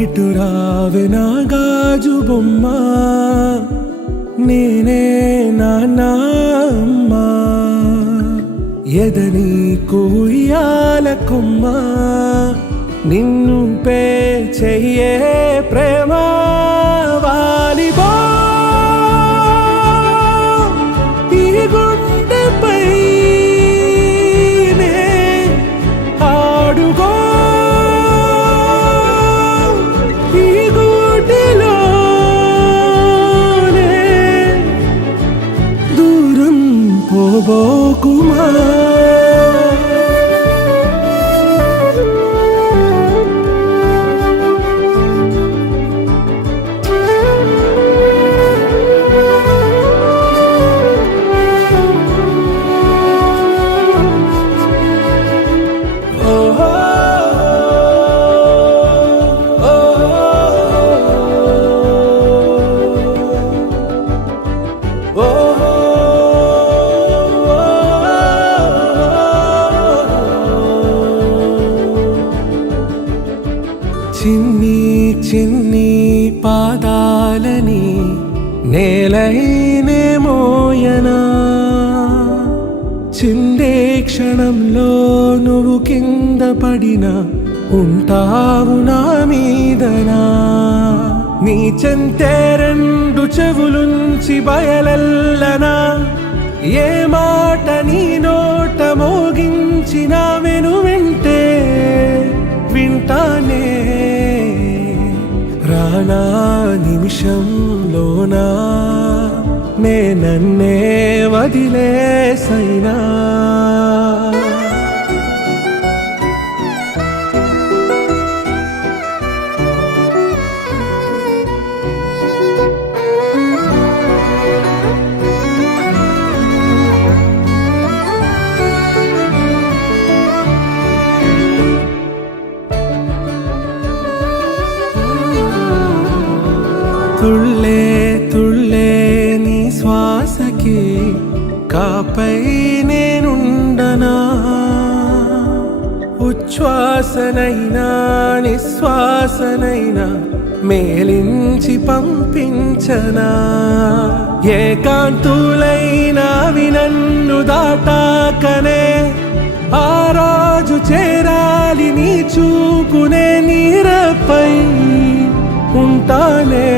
ఇటు రావే నా గాజు బొమ్మ, నేనే నాన్న అమ్మ. ఎదని కుయ్యాల కొమ్మ, నిన్ను పే చెయ్యే ప్రేమ వాలిబో. ఈ గుండెపై నే ఆడుగో, ఈ గుడిలోనే దూరం పోబోకుమా. చిన్ని చిన్ని పాదాలని నేలైనే మోయనా, చిందే క్షణంలో నువ్వు కింద పడినా ఉంటావు నా మీదనా. నీ చెంతే రెండు చెవులుంచి బయలెల్లనా, ఏ మాట నీ నోట మోగించిన వెను వింటే వింటానే. రానా నిమిషంలోనా నే నన్నే వదిలేసైనా. తుళ్ళే తుళ్ళే నీ శ్వాసకి కాపై నేనుండనా, ఉచ్ఛ్వాసనైనా నిశ్వాసనైనా మేలించి పంపించనా. ఏకాంతులైనా నన్ను దాటాకనే ఆ రోజు చేరాలి నీ చూపునే నీరపై ఉంటానే.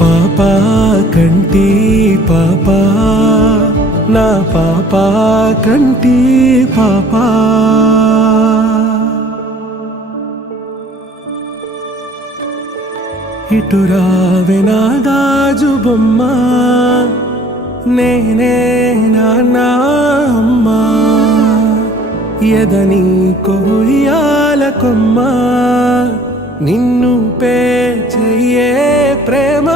పాపా కంటి పాపా, నా పాపా కంటి పాపా. ఇటు రావే నా గాజు బొమ్మ, నేనే నాన్న అమ్మ. ఎదని కొయ్యాల కొమ్మ, నిన్ను పే చెయ్యే ప్రేమ